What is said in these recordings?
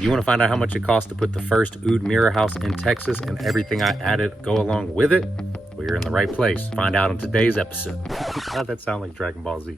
You want to find out how much it costs to put the first oud mirror house in Texas and everything I added go along with it? Well, you're in the right place. Find out on today's episode. How'd that sound like Dragon Ball Z?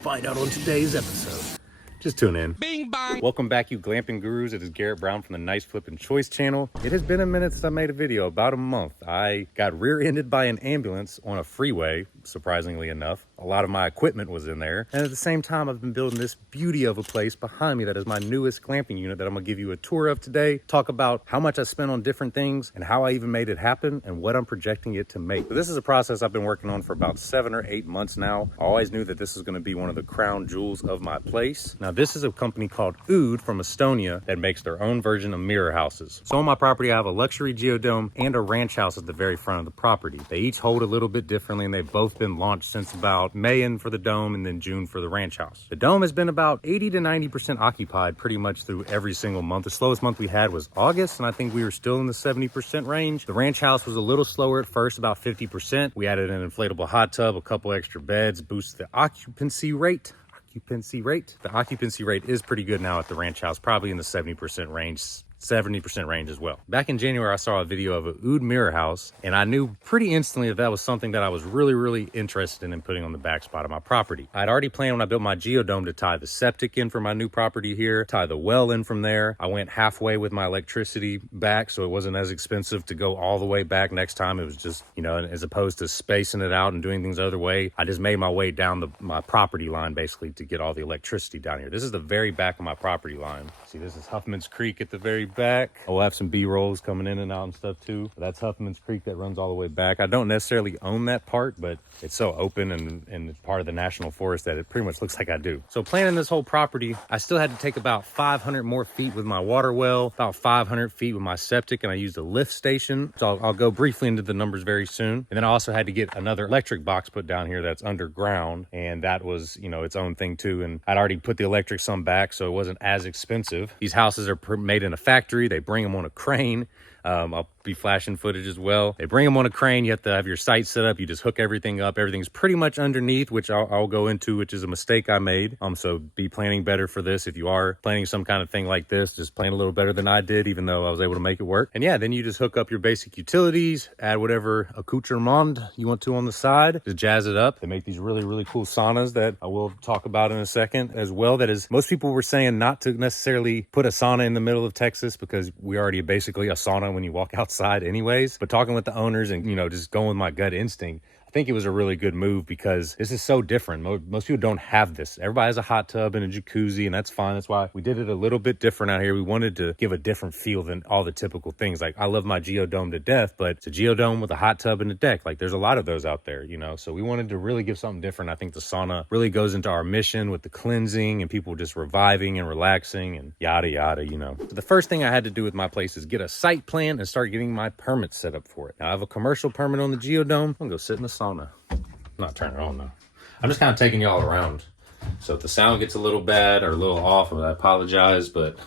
Find out on today's episode. Just tune in. Bing bong. Welcome back, you glamping gurus. It is Garrett Brown from the Nice Flippin' Choice channel. It has been a minute since I made a video, about a month. I got rear-ended by an ambulance on a freeway, surprisingly enough. A lot of my equipment was in there. And at the same time, I've been building this beauty of a place behind me that is my newest glamping unit that I'm gonna give you a tour of today. Talk about how much I spent on different things and how I even made it happen and what I'm projecting it to make. So this is a process I've been working on for about 7 or 8 months now. I always knew that this was gonna be one of the crown jewels of my place. Now, this is a company called oud from Estonia that makes their own version of mirror houses. So on my property, I have a luxury geodome and a ranch house at the very front of the property. They each hold a little bit differently, and they've both been launched since about May for the dome and then June for the ranch house. The dome has been about 80 to 90% occupied pretty much through every single month. The slowest month we had was August, and I think we were still in the 70% range. The ranch house was a little slower at first, about 50%. We added an inflatable hot tub, a couple extra beds, boosted the occupancy rate. The occupancy rate is pretty good now at the ranch house, probably in the 70% range. 70% range as well. Back in January, I saw a video of an oud mirror house, and I knew pretty instantly that that was something that I was really interested in putting on the back spot of my property. I'd already planned when I built my geodome to tie the septic in for my new property here, tie the well in from there. I went halfway with my electricity back, so it wasn't as expensive to go all the way back next time. It was just, you know, as opposed to spacing it out and doing things the other way, I just made my way down my property line basically to get all the electricity down here. This is the very back of my property line. See, this is Huffman's Creek at the very back. I'll have some B-rolls coming in and out and stuff too. That's Huffman's Creek that runs all the way back. I don't necessarily own that part, but it's so open and part of the national forest that it pretty much looks like I do. So planning this whole property, I still had to take about 500 more feet with my water well, about 500 feet with my septic, and I used a lift station. So I'll go briefly into the numbers very soon. And then I also had to get another electric box put down here that's underground, and that was, you know, its own thing too. And I'd already put the electric some back, so it wasn't as expensive. These houses are made in a factory. They bring them on a crane. I'll be flashing footage as well. They bring them on a crane. You have to have your site set up. You just hook everything up. Everything's pretty much underneath, which I'll go into, which is a mistake I made. So be planning better for this. If you are planning some kind of thing like this, just plan a little better than I did, even though I was able to make it work. And yeah, then you just hook up your basic utilities, add whatever accoutrement you want to on the side, just jazz it up. They make these really cool saunas that I will talk about in a second as well. That is, most people were saying not to necessarily put a sauna in the middle of Texas because we already basically a sauna when you walk outside anyways. But talking with the owners and, you know, just going with my gut instinct, I think it was a really good move because this is so different. Most people don't have this. Everybody has a hot tub and a jacuzzi, and that's fine. That's why we did it a little bit different out here. We wanted to give a different feel than all the typical things. Like, I love my geodome to death, but it's a geodome with a hot tub and a deck. Like, there's a lot of those out there, you know? So we wanted to really give something different. I think the sauna really goes into our mission with the cleansing and people just reviving and relaxing and yada, yada, you know? So the first thing I had to do with my place is get a site plan and start getting my permits set up for it. Now, I have a commercial permit on the geodome. I'm gonna go sit in the sauna. I'm not turning it on though. I'm just kind of taking y'all around. So if the sound gets a little bad or a little off, I apologize, but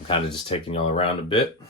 I'm kind of just taking y'all around a bit.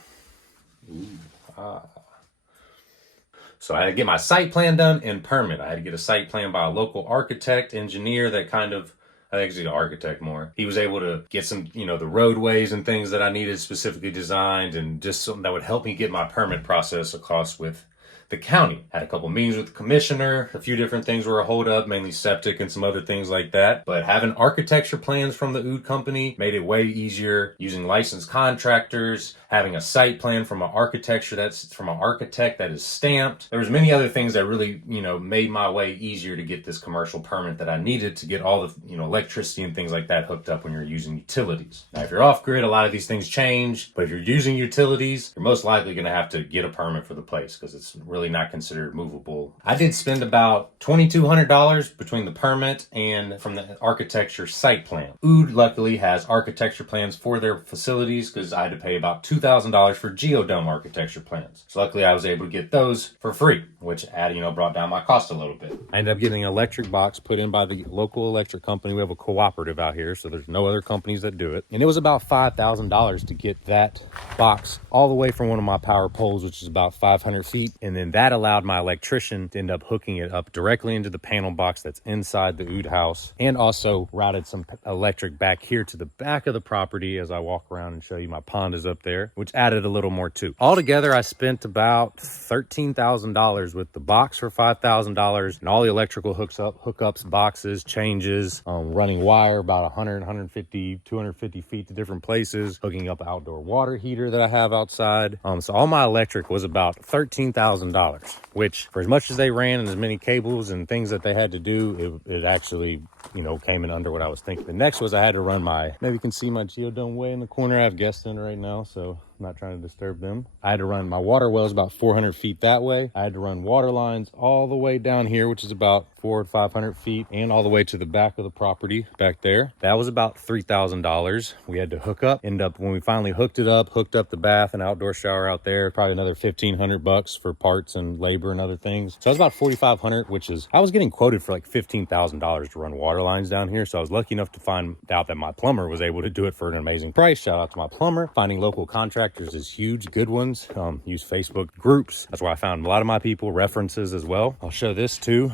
So I had to get my site plan done and permit. I had to get a site plan by a local architect, engineer that kind of, I think he's an architect more. He was able to get some, you know, the roadways and things that I needed specifically designed, and just something that would help me get my permit process across with the county. Had a couple meetings with the commissioner. A few different things were a hold up, mainly septic and some other things like that. But having architecture plans from the oud company made it way easier. Using licensed contractors, having a site plan from an architect that is stamped. There was many other things that really, you know, made my way easier to get this commercial permit that I needed to get all the, you know, electricity and things like that hooked up when you're using utilities. Now, if you're off grid, a lot of these things change, but if you're using utilities, you're most likely going to have to get a permit for the place because it's really not considered movable. I did spend about $2,200 between the permit and from the architecture site plan. oud luckily has architecture plans for their facilities because I had to pay about $2,000 for geodome architecture plans. So luckily I was able to get those for free, which brought down my cost a little bit. I ended up getting an electric box put in by the local electric company. We have a cooperative out here, so there's no other companies that do it. And it was about $5,000 to get that box all the way from one of my power poles, which is about 500 feet. And then that allowed my electrician to end up hooking it up directly into the panel box that's inside the oud house, and also routed some electric back here to the back of the property as I walk around and show you. My pond is up there, which added a little more too. Altogether, I spent about $13,000 with the box for $5,000 and all the electrical hookups, boxes, changes, running wire about 100, 150, 250 feet to different places, hooking up an outdoor water heater that I have outside. So all my electric was about $13,000, which for as much as they ran and as many cables and things that they had to do, it actually, you know, came in under what I was thinking. The next was I had to run maybe you can see my geodome way in the corner. I have guests in right now, so I'm not trying to disturb them. I had to run my water wells about 400 feet that way. I had to run water lines all the way down here, which is about 400 to 500 feet, and all the way to the back of the property back there. That was about $3,000. We had to hook up. When we finally hooked up the bath and outdoor shower out there, probably another $1,500 for parts and labor and other things. So it was about $4,500, which is, I was getting quoted for like $15,000 to run water lines down here. So I was lucky enough to find out that my plumber was able to do it for an amazing price. Shout out to my plumber. Finding local contractors is huge. Good ones. Use Facebook groups. That's where I found a lot of my people, references as well. I'll show this too.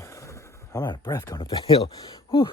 I'm out of breath going up the hill. Whew.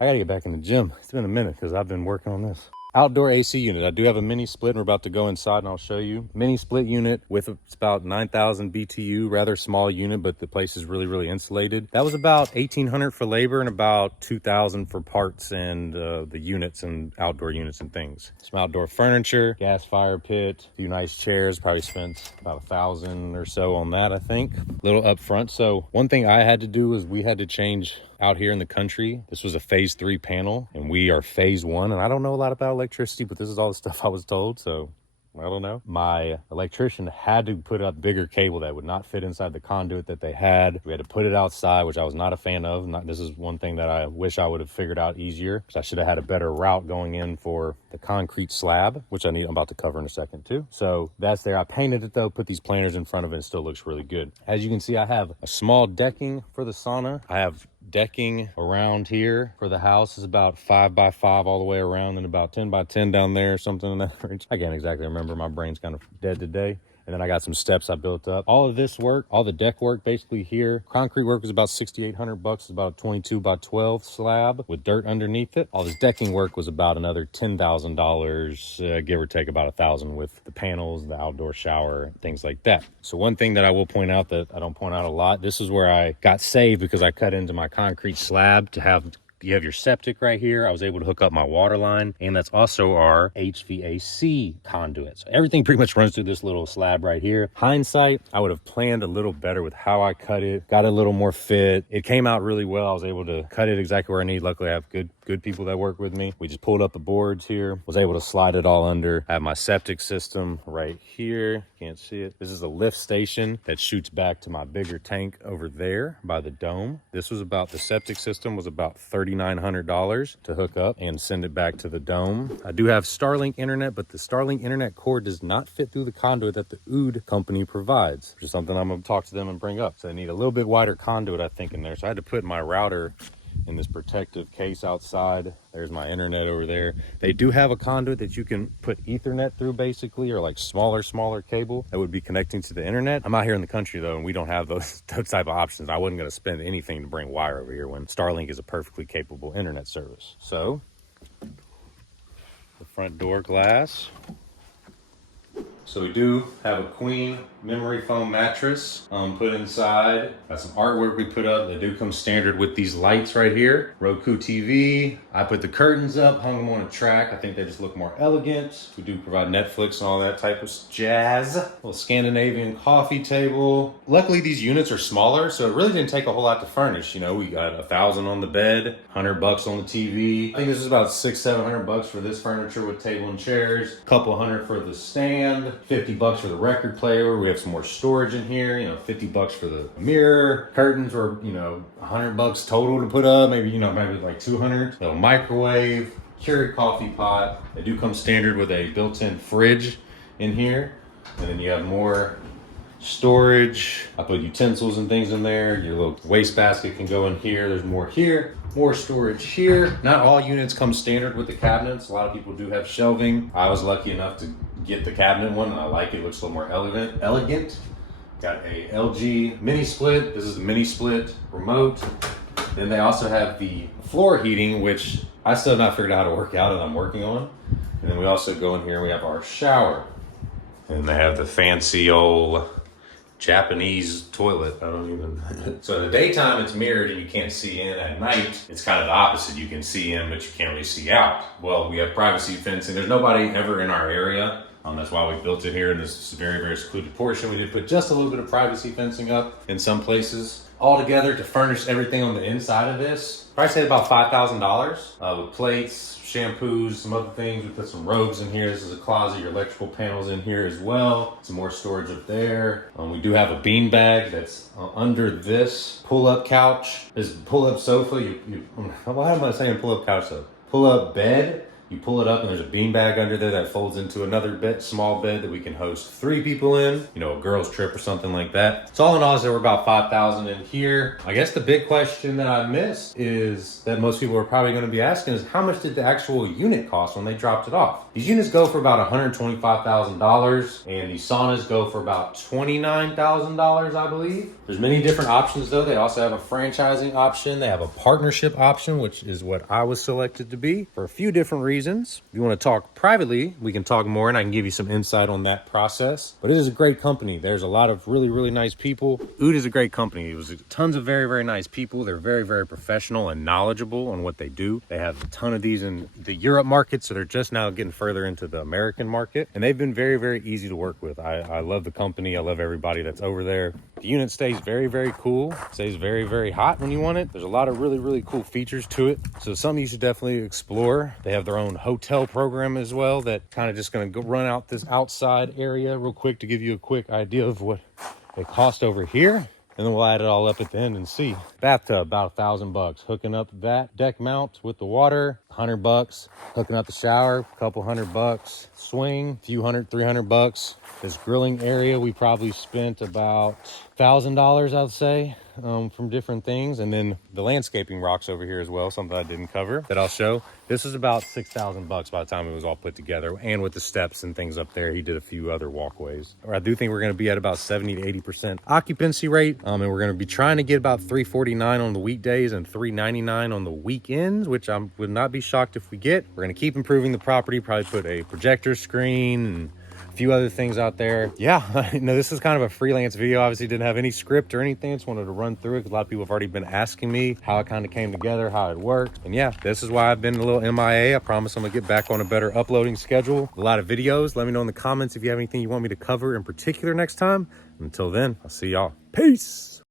I gotta get back in the gym. It's been a minute because I've been working on this. Outdoor AC unit. I do have a mini split, and we're about to go inside and I'll show you. Mini split unit with it's about 9,000 BTU, rather small unit, but the place is really, really insulated. That was about $1,800 for labor and about $2,000 for parts and the units and outdoor units and things. Some outdoor furniture, gas fire pit, a few nice chairs. Probably spent about $1,000 or so on that, I think. A little up front. So one thing I had to do was we had to change out here in the country. This was a phase 3 panel and we are phase 1, and I don't know a lot about electricity, but this is all the stuff I was told, so I don't know. My electrician had to put up bigger cable that would not fit inside the conduit that they had. We had to put it outside, which I was not a fan of. This is one thing that I wish I would have figured out easier, because I should have had a better route going in for the concrete slab, which I'm about to cover in a second too. So that's there. I painted it though, put these planters in front of it, and it still looks really good. As you can see, I have a small decking for the sauna. I have decking around here for the house is about 5 by 5 all the way around, and about 10 by 10 down there or something in that range. I can't exactly remember. My brain's kind of dead today. And then I got some steps I built up. All of this work, all the deck work basically here. Concrete work was about $6,800. It's about a 22 by 12 slab with dirt underneath it. All this decking work was about another $10,000, give or take about $1,000 with the panels, the outdoor shower, things like that. So one thing that I will point out that I don't point out a lot, this is where I got saved because I cut into my concrete slab to have. You have your septic right here. I was able to hook up my water line, and that's also our HVAC conduit. So everything pretty much runs through this little slab right here. Hindsight, I would have planned a little better with how I cut it, got a little more fit. It came out really well. I was able to cut it exactly where I need. Luckily, I have good people that work with me. We just pulled up the boards here, was able to slide it all under. I have my septic system right here. Can't see it. This is a lift station that shoots back to my bigger tank over there by the dome. This was about, the septic system was about $3,900 to hook up and send it back to the dome. I do have Starlink internet, but the Starlink internet cord does not fit through the conduit that the oud company provides, which is something I'm gonna talk to them and bring up. So I need a little bit wider conduit, I think, in there. So I had to put my router in this protective case outside. There's my internet over there. They do have a conduit that you can put Ethernet through basically, or like smaller cable that would be connecting to the internet. I'm out here in the country though, and we don't have those type of options. I wasn't gonna spend anything to bring wire over here when Starlink is a perfectly capable internet service. So the front door glass. So we do have a queen memory foam mattress put inside. Got some artwork we put up. They do come standard with these lights right here. Roku TV. I put the curtains up, hung them on a track. I think they just look more elegant. We do provide Netflix and all that type of jazz. A little Scandinavian coffee table. Luckily these units are smaller, so it really didn't take a whole lot to furnish. You know, we got $1,000 on the bed, $100 on the TV. I think this is about $600-700 for this furniture with table and chairs. A couple hundred for the stand. $50 for the record player. We have some more storage in here, you know, $50 for the mirror. Curtains were, you know, $100 total to put up, maybe, you know, maybe like 200. Little microwave, Keurig coffee pot. They do come standard with a built-in fridge in here. And then you have more storage. I put utensils and things in there. Your little waste basket can go in here. There's more here. More storage here. Not all units come standard with the cabinets. A lot of people do have shelving. I was lucky enough to get the cabinet one, and I like it. It looks a little more elegant. Got a LG mini split. This is the mini split remote. Then they also have the floor heating, which I still have not figured out how to work out, and I'm working on. And then we also go in here and we have our shower. And they have the fancy old Japanese toilet. I don't even. So in the daytime it's mirrored and you can't see in. At night it's kind of the opposite. You can see in, but you can't really see out. Well, we have privacy fencing. There's nobody ever in our area. That's why we built it here in this very, very secluded portion. We did put just a little bit of privacy fencing up in some places. All together to furnish everything on the inside of this. Probably say about $5,000 with plates, shampoos, some other things. We put some robes in here. This is a closet. Your electrical panels in here as well. Some more storage up there. We do have a bean bag that's under this pull-up couch. This pull-up sofa. Why am I saying pull-up couch though? Pull-up bed. You pull it up and there's a beanbag under there that folds into another bed, small bed that we can host 3 people in, you know, a girl's trip or something like that. So all in all, we're about 5,000 in here. I guess the big question that I missed is that most people are probably going to be asking is how much did the actual unit cost when they dropped it off? These units go for about $125,000 and the saunas go for about $29,000, I believe. There's many different options though. They also have a franchising option. They have a partnership option, which is what I was selected to be for a few different reasons. If you want to talk privately, we can talk more and I can give you some insight on that process. But it is a great company. There's a lot of really, really nice people. Oud is a great company. It was tons of very, very nice people. They're very, very professional and knowledgeable on what they do. They have a ton of these in the Europe market, so they're just now getting further into the American market. And they've been very, very easy to work with. I love the company. I love everybody that's over there. The unit stays very, very cool. Stays very, very hot when you want it. There's a lot of really, really cool features to it. So something you should definitely explore. They have their own hotel program as well that kind of just going to go run out this outside area real quick to give you a quick idea of what it cost over here. And then we'll add it all up at the end and see. Bathtub, about $1,000. Hooking up that deck mount with the water, $100. Hooking up the shower, a couple $100. Swing, a few hundred, $300. This grilling area, we probably spent about $1,000, I'd say, from different things. And then the landscaping rocks over here as well, something I didn't cover that I'll show. This is about $6,000 by the time it was all put together. And with the steps and things up there, he did a few other walkways. Or I do think we're going to be at about 70 to 80% occupancy rate. And we're going to be trying to get about $349 on the weekdays and $399 on the weekends, which I would not be shocked if we get. We're going to keep improving the property, probably put a projector screen and a few other things out there. Yeah, this is kind of a freelance video. Obviously didn't have any script or anything. Just wanted to run through it because a lot of people have already been asking me how it kind of came together, how it worked. And yeah, this is why I've been a little MIA. I promise I'm gonna get back on a better uploading schedule. A lot of videos. Let me know in the comments if you have anything you want me to cover in particular next time. Until then, I'll see y'all. Peace.